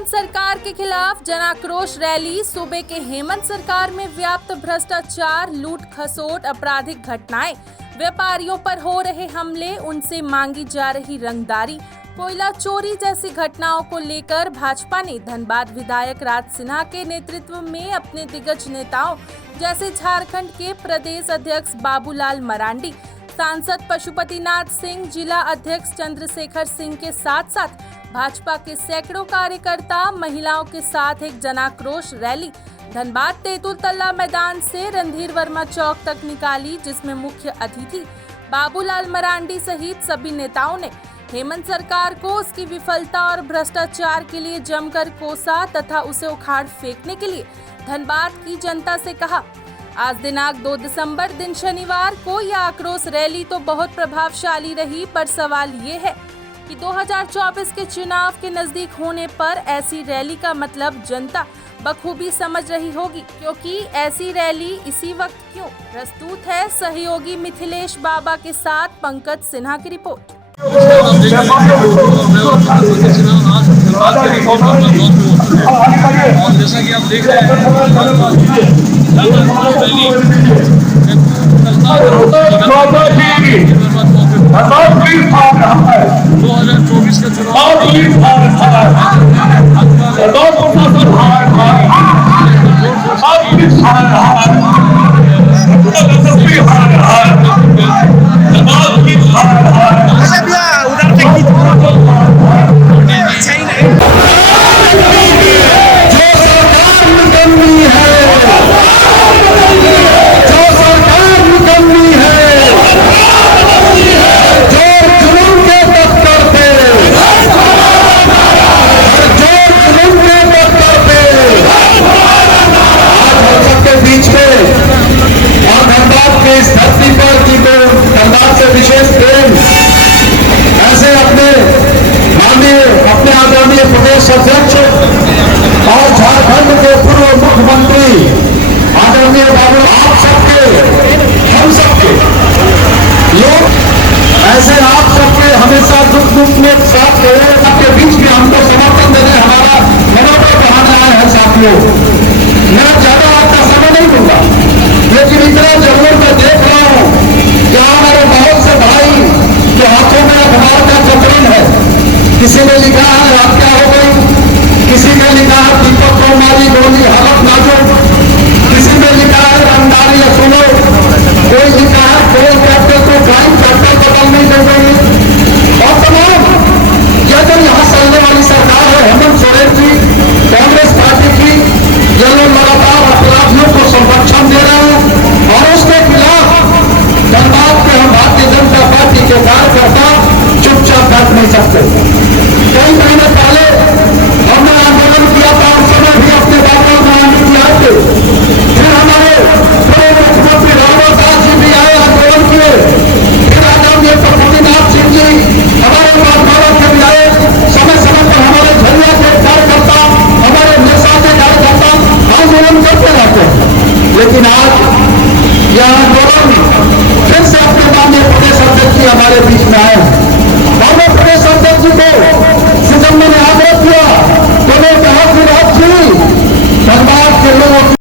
हेमंत सरकार के खिलाफ जन आक्रोश रैली। सूबे के हेमंत सरकार में व्याप्त भ्रष्टाचार, लूट खसोट, आपराधिक घटनाएं, व्यापारियों पर हो रहे हमले, उनसे मांगी जा रही रंगदारी, कोयला चोरी जैसी घटनाओं को लेकर भाजपा ने धनबाद विधायक राज सिन्हा के नेतृत्व में अपने दिग्गज नेताओं जैसे झारखंड के प्रदेश अध्यक्ष बाबूलाल मरांडी, सांसद पशुपतिनाथ सिंह, जिला अध्यक्ष चंद्रशेखर सिंह के साथ साथ भाजपा के सैकड़ों कार्यकर्ता महिलाओं के साथ एक जनाक्रोश रैली धनबाद तेतुल तल्ला मैदान से रणधीर वर्मा चौक तक निकाली, जिसमें मुख्य अतिथि बाबूलाल मरांडी सहित सभी नेताओं ने हेमंत सरकार को उसकी विफलता और भ्रष्टाचार के लिए जमकर कोसा तथा उसे उखाड़ फेंकने के लिए धनबाद की जनता से कहा। आज दिनांक 2 दिसंबर दिन शनिवार को यह आक्रोश रैली तो बहुत प्रभावशाली रही, पर सवाल ये है कि 2024 के चुनाव के नजदीक होने पर ऐसी रैली का मतलब जनता बखूबी समझ रही होगी, क्योंकि ऐसी रैली इसी वक्त क्यों। प्रस्तुत है सहयोगी मिथिलेश बाबा के साथ पंकज सिन्हा की रिपोर्ट। और जैसा कि आप देख रहे हैं 2024 का अध्यक्ष और झारखंड के पूर्व मुख्यमंत्री आदरणीय बाबू, आप सबके, हम सबके लोग ऐसे आप सबके हमेशा दुख में साथ खड़े सबके बीच में हमको समर्थन देने हमारा मनोबल बढ़ाने आए हैं साथियों। मैं ज्यादा आपका समय नहीं दूंगा, लेकिन इतना जरूर मैं देख रहा हूँ कि हमारे बहुत से भाई के हाथों में अखबार का कतरन है। किसी ने लिखा है हत्या हो गई, किसी ने लिखा है दीपक को मारी गोली हालत नाजुक, किसी ने लिखा है रंगदारी सुनो, कोई लिखा है कोई कैप्टन को क्राइम कैप्टन बदल नहीं कर गई। और तमाम यह जो यहाँ चलने वाली सरकार है हेमंत सोरेन की, कांग्रेस पार्टी की, ये लोग लगातार अपराधियों को संरक्षण दे रहे हैं और उसके खिलाफ धनबाद के हम भारतीय जनता पार्टी के कार्यकर्ता चुपचाप बैठ नहीं सकते। कई महीने पहले हमने आंदोलन किया था, उस समय भी अपने बातों में आने की आए थे। फिर हमारे पूर्व मुख्यमंत्री रावत दास जी भी आए, आंदोलन किए। फिर आदरणीय पशुपतिनाथ सिंह जी हमारे बातों के भी आए। समय समय पर हमारे झरिया के कार्यकर्ता, हमारे नेता के कार्यकर्ता आंदोलन करते रहते हैं। लेकिन आज यह आंदोलन फिर से अपने माननीय प्रदेश अध्यक्ष जी हमारे बीच में आए। माननीय प्रदेश अध्यक्ष जी को जब मैंने आग्रह किया तो मैं कहा कि राज जी धनबाद के लोगों की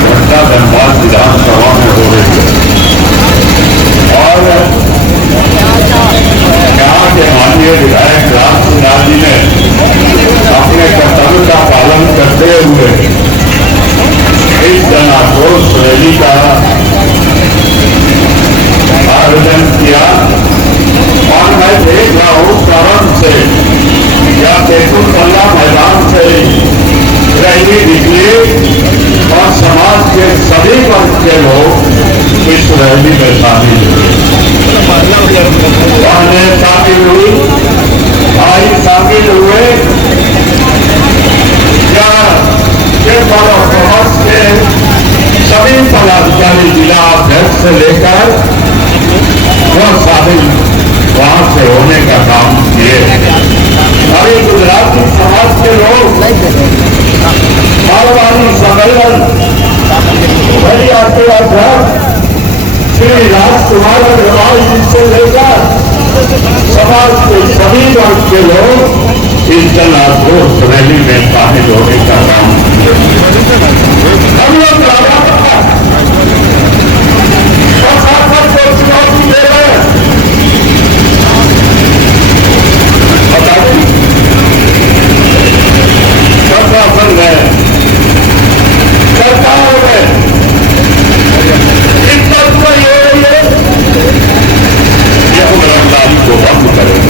घटना धनबाद विधानसभा में हो रही है और यहाँ के माननीय विधायक राज सिन्हा जी ने अपने कर्तव्य का पालन करते हुए इस जन आक्रोश रैली का आयोजन किया। और मैं देख रहा हूँ शरण से या तेतुल तल्ला मैदान से रैली निकली और समाज के सभी वर्ग के लोग इस रैली में शामिल हुए। शामिल हुई, भाई शामिल हुए या के समाज के सभी पदाधिकारी, जिला अध्यक्ष से लेकर वह शामिल वहां से होने का काम किए। अभी गुजराती समाज के लोग मारवाड़ी सम्मेलन भैया के अध्यक्ष श्री राजकुमार अग्रवाल जी से लेकर समाज के सभी वर्ग के लोग इस जन आक्रोश रैली में शामिल होने का काम हम लोग प्रशासन को चुनौती दे रहे हैं। बता दें, प्रशासन है, सरकार है, इस बात को ये हम रंगदारी को बंद करें।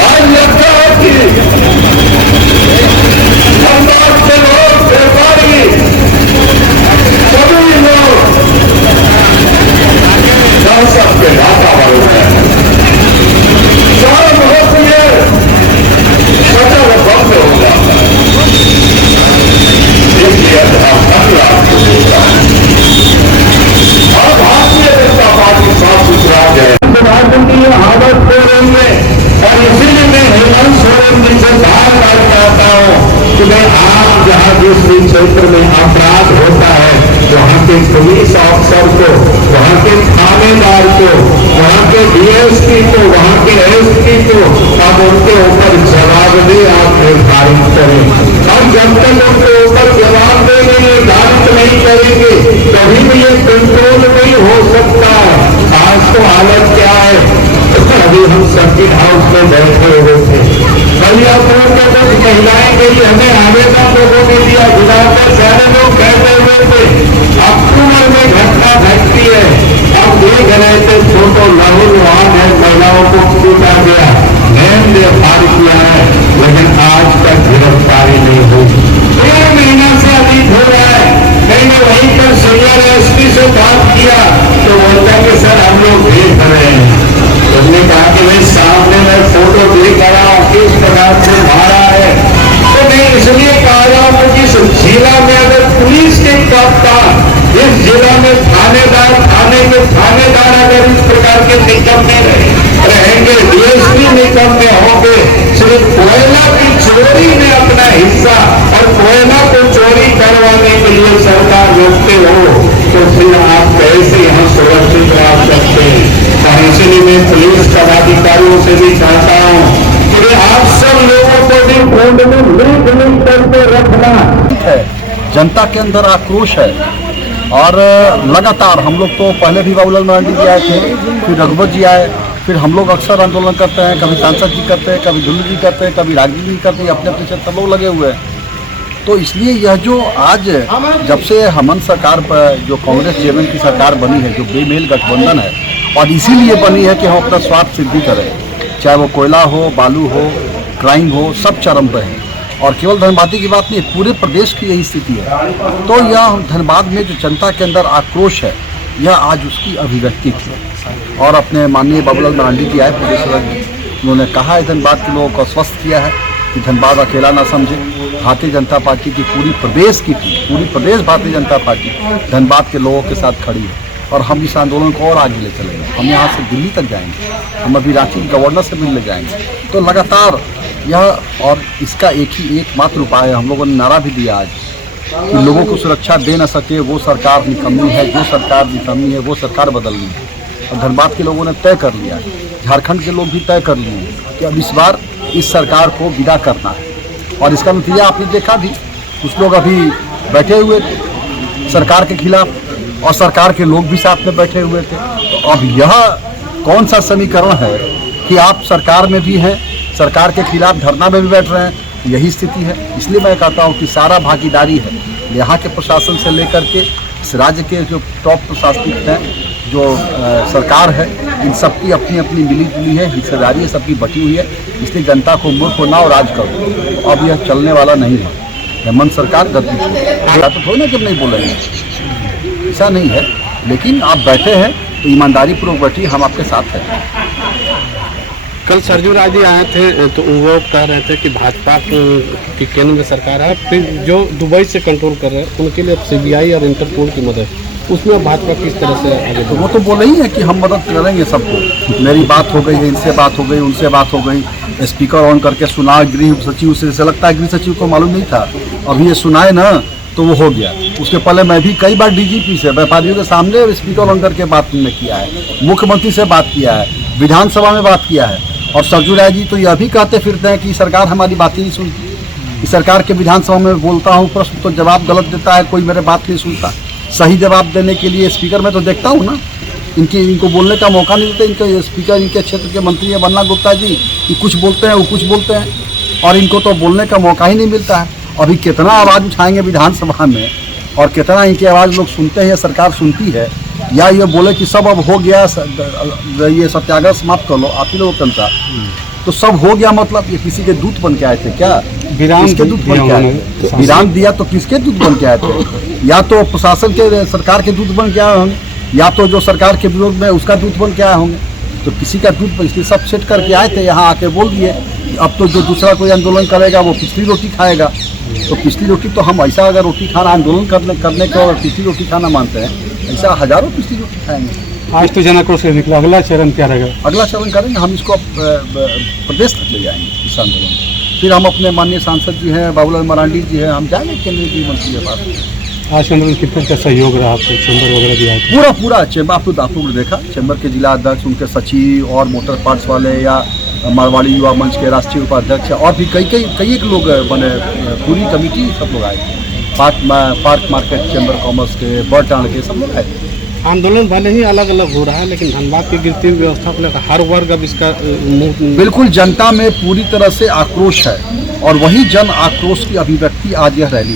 आज लगता है कि समाज के लोग, व्यापारी, सभी लोग संसद के ढाका वालों हैं। शाम होती है, सदर बंद हो जाता है। इसलिए धन्यवाद को देता हूं। और भारतीय जनता पार्टी साफ सुथरा है, प्रधानमंत्री हालत हो रही है और इसीलिए मैं हेमंत सोरेन जी से बार चाहता हूं कि मैं आप जहां जिस भी क्षेत्र में अपराध होता है वहां के पुलिस अफसर को, वहां के थानेदार को, वहां के डीएसपी को, वहां के एसपी को अब उनके ऊपर जवाबदेही आप निर्धारित करें। और जब तक उनके ऊपर जवाबदेही निर्धारित नहीं करेंगे कभी भी ये कंट्रोल नहीं हो सकता। आज तो हालत क्या है, अभी हम सर्किट हाउस में बैठे हुए थे, बलियापुर के कुछ महिलाएं गई, हमें आवेदन लोगों ने दिया, गुजरात सारे लोग बैठे हुए थे। अक्टूबर में घटना घटती है, अब देख रहे थे छोटो लहूलुहान है, महिलाओं को पीटा गया, नैन ने पार किया है, लेकिन आज तक गिरफ्तारी नहीं हुई। 1 महीना से अधिक हो रहा है। मैंने वहीं पर सीनियर एसपी से बात किया तो बोलता है कि सर हम लोग देख रहे हैं। उसने कहा कि भाई सामने मैं फोटो देख रहा हूं किस प्रकार से मारा है। तो मैं इसलिए कह रहा हूं कि जिस जिला में अगर पुलिस के कप्तान, जिस जिला में थानेदार, थाने के थानेदार अगर इस प्रकार के निकम में रहेंगे, डीएसपी निकम में होंगे, सिर्फ कोयला की चोरी में अपना हिस्सा और कोयला को चोरी करवाने के लिए सरकार रोकते हो तो फिर आप कैसे यहाँ सुरक्षित रह सकते हैं। और इसलिए मैं पुलिस पदाधिकारियों से भी चाहता हूँ कि आप सब लोगों को भी फोन में लिंक करके रखना है। जनता के अंदर आक्रोश है और लगातार हम लोग तो पहले भी बाबूलाल मरांडी जी आए थे, फिर रघुवत जी आए, फिर हम लोग अक्सर आंदोलन करते हैं, कभी सांसद जी करते हैं, कभी दुल्लू जी करते हैं, कभी राजीव जी करते हैं, अपने अपने क्षेत्र लोग लगे हुए हैं। तो इसलिए यह जो आज जब से हेमंत सरकार पर जो कांग्रेस जेएमएम की सरकार बनी है, जो बेमेल गठबंधन है, और इसीलिए बनी है कि हम अपना स्वार्थ सिद्धि करें, चाहे वो कोयला हो, बालू हो, क्राइम हो, सब चरम पर है। और केवल धनबाद की बात नहीं, पूरे प्रदेश की यही स्थिति है। तो यह धनबाद में जो जनता के अंदर आक्रोश है, यह आज उसकी अभिव्यक्ति थी। और अपने माननीय बाबूलाल मरांडी जी आए प्रदेश में, उन्होंने कहा है धनबाद के लोगों को आश्वस्त किया है कि धनबाद अकेला ना समझे। भारतीय जनता पार्टी की पूरी प्रदेश की टीम, पूरी प्रदेश भारतीय जनता पार्टी धनबाद के लोगों के साथ खड़ी है और हम इस आंदोलन को और आगे ले चलेंगे। हम यहाँ से दिल्ली तक जाएंगे, हम अभी रांची गवर्नर से मिलने जाएंगे। तो लगातार यह और इसका एकमात्र उपाय है। हम लोगों ने नारा भी दिया आज कि लोगों को सुरक्षा दे न सके वो सरकार निकम्मी है, जो सरकार निकम्मी है वो सरकार बदलनी है। और धनबाद के लोगों ने तय कर लिया, झारखंड के लोग भी तय कर लिए कि अब इस बार इस सरकार को विदा करना है। और इसका नतीजा आपने देखा भी, कुछ लोग अभी बैठे हुए थे सरकार के खिलाफ और सरकार के लोग भी साथ में बैठे हुए थे। तो अब यह कौन सा समीकरण है कि आप सरकार में भी हैं, सरकार के खिलाफ धरना में भी बैठ रहे हैं? यही स्थिति है। इसलिए मैं कहता हूँ कि सारा भागीदारी है यहाँ के प्रशासन से लेकर के इस राज्य के जो टॉप प्रशासनिक हैं, जो सरकार है, इन सबकी अपनी अपनी मिली जुली है, हिस्सेदारी है, सबकी बटी हुई है। इसलिए जनता को मूर्ख होना और राज करो, अब यह चलने वाला नहीं है। हेमंत सरकार गद्दी छोड़ो, तो थोड़ी ना कि नहीं बोलेंगे, ऐसा नहीं है। लेकिन आप बैठे हैं तो ईमानदारी पूर्वक बैठिए, हम आपके साथ हैं। कल सरजू राजी आए थे तो वो कह रहे थे कि भाजपा की केंद्र में सरकार है, फिर जो दुबई से कंट्रोल कर रहे हैं उनके लिए सीबीआई और इंटरपोल की मदद, उसमें भाजपा किस तरह से आगे? तो वो तो बोले ही है कि हम मदद करेंगे सबको। मेरी बात हो गई है, इनसे बात हो गई, उनसे बात हो गई, स्पीकर ऑन करके सुना गृह सचिव से लगता है गृह सचिव को मालूम नहीं था, अभी ये सुनाए ना तो वो हो गया। उसके पहले मैं भी कई बार डीजीपी से व्यापारियों के सामने स्पीकर ऑन करके बात किया है, मुख्यमंत्री से बात किया है, विधानसभा में बात किया है, और सरजू राय जी तो यह भी कहते फिरते हैं कि सरकार हमारी बात ही नहीं सुनती, कि सरकार के विधानसभा में बोलता हूँ प्रश्न तो जवाब गलत देता है, कोई मेरे बात नहीं सुनता। सही जवाब देने के लिए स्पीकर में तो देखता हूँ ना, इनको बोलने का मौका नहीं देते। इनके स्पीकर इनके क्षेत्र के मंत्री है बन्ना गुप्ता जी, कि कुछ बोलते हैं वो कुछ बोलते हैं, और इनको तो बोलने का मौका ही नहीं मिलता है। अभी कितना आवाज़ उठाएंगे विधानसभा में और कितना इनकी आवाज़ लोग सुनते हैं, सरकार सुनती है, या ये बोले कि सब अब हो गया, ये सत्याग्रह समाप्त कर लो आप ही लोग कंसा, तो सब हो गया मतलब ये किसी के दूत बन के आए थे क्या? किसके दूत बन के आए थे? विराम दिया तो किसके दूत बन के आए थे? या तो प्रशासन के सरकार के दूत बन के आए होंगे, या तो जो सरकार के विरोध में उसका दूत बन के आए होंगे। तो किसी का दूत इसलिए सब सेट करके आए थे, यहाँ आके बोल दिए अब तो जो दूसरा कोई आंदोलन करेगा वो पिछली रोटी खाएगा। तो पिछली रोटी तो हम ऐसा अगर रोटी खाना आंदोलन करने को और पिछली रोटी खाना मानते हैं, ऐसा हजारों पिछली रोटी खाएंगे। आज तो जन आक्रोश निकला, अगला चरण क्या रहेगा? अगला चरण करेंगे हम, इसको प्रदेश तक ले जाएंगे इस आंदोलन। फिर हम अपने माननीय सांसद जी हैं बाबूलाल मरांडी जी हैं, हम जाएंगे केंद्रीय गृह मंत्री के पास। आज आंदोलन कितना का सहयोग रहा आपको? चैम्बर वगैरह भी आए? पूरा चैम्बर, आप लोग ने देखा चैम्बर के जिला अध्यक्ष, उनके सचिव और मोटर पार्ट्स वाले या मारवाड़ी युवा मंच के राष्ट्रीय उपाध्यक्ष और भी कई लोग बने, पूरी कमेटी सब लोग आए थे। पार्क मार्केट चैम्बर कॉमर्स के, बर्टान के सब लोग आए थे। आंदोलन भले ही अलग अलग हो रहा है, लेकिन धनबाद की गिरती हुई व्यवस्था को लेकर हर वर्ग अब इसका बिल्कुल जनता में पूरी तरह से आक्रोश है, और वही जन आक्रोश की अभिव्यक्ति आज यह रैली